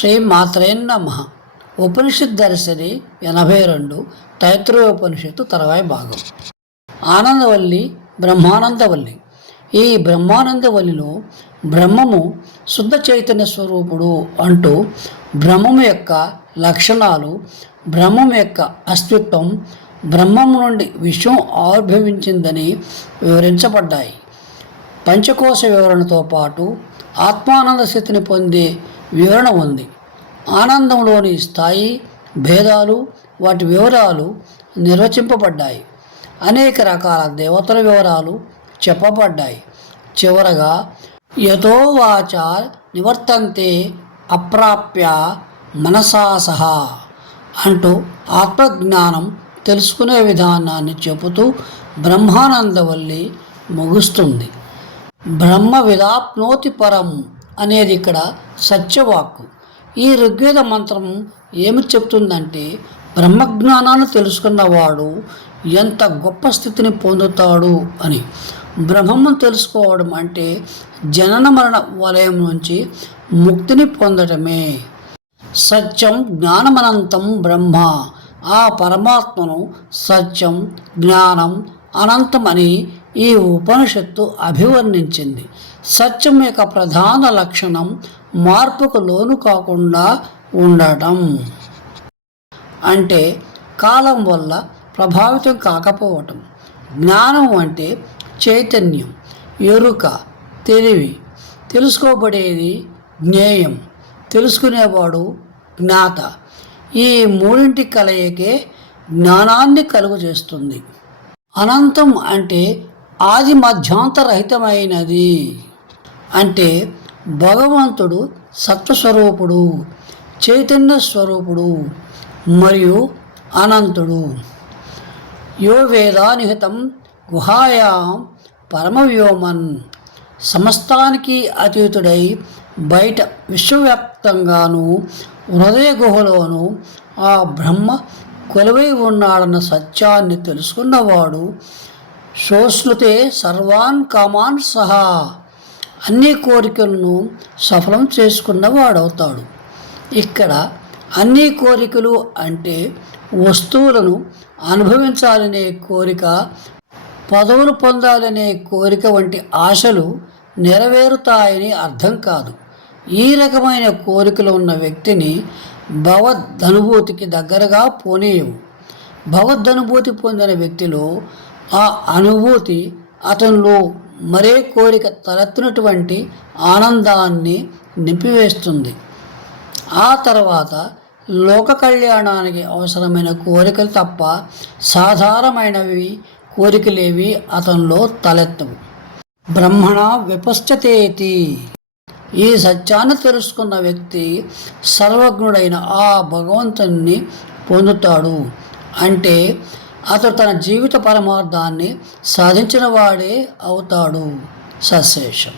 శ్రీ మాత్రే నమ. ఉపనిషత్ దర్శని ఎనభై రెండు తైత్రోపనిషత్తు తర్వాయి భాగం. ఆనందవల్లి బ్రహ్మానందవల్లి. ఈ బ్రహ్మానందవల్లిలో బ్రహ్మము శుద్ధ చైతన్య స్వరూపుడు అంటూ బ్రహ్మము యొక్క లక్షణాలు బ్రహ్మం యొక్క అస్తిత్వం బ్రహ్మము నుండి విశ్వం ఆవిర్భవించిందని వివరించబడ్డాయి. పంచకోశ వివరణతో పాటు ఆత్మానంద స్థితిని పొందే వివరణ ఉంది. ఆనందంలోని స్థాయి భేదాలు వాటి వివరాలు నిర్వచింపబడ్డాయి. అనేక రకాల దేవతల వివరాలు చెప్పబడ్డాయి. చివరగా యథోవాచ నివర్తంతే అప్రాప్య మనసాసహ అంటూ ఆత్మజ్ఞానం తెలుసుకునే విధానాన్ని చెబుతూ బ్రహ్మానందవల్లి ముగుస్తుంది. బ్రహ్మ విలాప్నోతి పరం అనేది ఇక్కడ సత్యవాక్కు. ఈ ఋగ్వేద మంత్రం ఏమి చెప్తుందంటే బ్రహ్మజ్ఞానాన్ని తెలుసుకున్నవాడు ఎంత గొప్ప స్థితిని పొందుతాడు అని. బ్రహ్మము తెలుసుకోవడం అంటే జనన మరణ వలయం నుంచి ముక్తిని పొందడమే సత్యం జ్ఞానమనంతం బ్రహ్మ ఆ పరమాత్మను సత్యం జ్ఞానం అనంతమని ఈ ఉపనిషత్తు అభివర్ణించింది. సత్యం యొక్క ప్రధాన లక్షణం మార్పుకు లోను కాకుండా ఉండటం. అంటే కాలం వల్ల ప్రభావితం కాకపోవటం. జ్ఞానం అంటే చైతన్యం ఎరుక తెలివి. తెలుసుకోబడేది జ్ఞేయం. తెలుసుకునేవాడు జ్ఞాత. ఈ మూడింటి కలయికే జ్ఞానాన్ని కలుగు చేస్తుంది అనంతం అంటే ఆది మధ్యాంతరహితమైనది. అంటే భగవంతుడు సత్వస్వరూపుడు చైతన్య స్వరూపుడు మరియు అనంతుడు. యో వేదానిహితం గుహాయాం పరమవ్యోమన్. సమస్తానికి అతీతుడై బయట విశ్వవ్యాప్తంగాను హృదయ గుహలోను ఆ బ్రహ్మ కొలువై ఉన్నాడన్న సత్యాన్ని తెలుసుకున్నవాడు శోష్ణుతే సర్వాన్ కామాన్ సహా. అన్ని కోరికలను సఫలం చేసుకున్నవాడవుతాడు. ఇక్కడ అన్ని కోరికలు అంటే వస్తువులను అనుభవించాలనే కోరిక పదవులు పొందాలనే కోరిక వంటి ఆశలు నెరవేరుతాయని అర్థం కాదు. ఈ రకమైన కోరికలు ఉన్న వ్యక్తిని భవద్దనుభూతికి దగ్గరగా పోనీయవు. భవద్ధనుభూతి పొందిన వ్యక్తిలో ఆ అనుభూతి అతనిలో మరే కోరిక తలెత్తినటువంటి ఆనందాన్ని నింపివేస్తుంది. ఆ తర్వాత లోక కళ్యాణానికి అవసరమైన కోరికలు తప్ప సాధారణమైనవి కోరికలేవి అతనిలో తలెత్తవు. బ్రహ్మణ విపశ్చతేతి. ఈ సత్యాన్ని తెలుసుకున్న వ్యక్తి సర్వజ్ఞుడైన ఆ భగవంతుణ్ణి పొందుతాడు. అంటే అతడు తన జీవిత పరమార్థాన్ని సాధించిన వాడే అవుతాడు. సశేషం.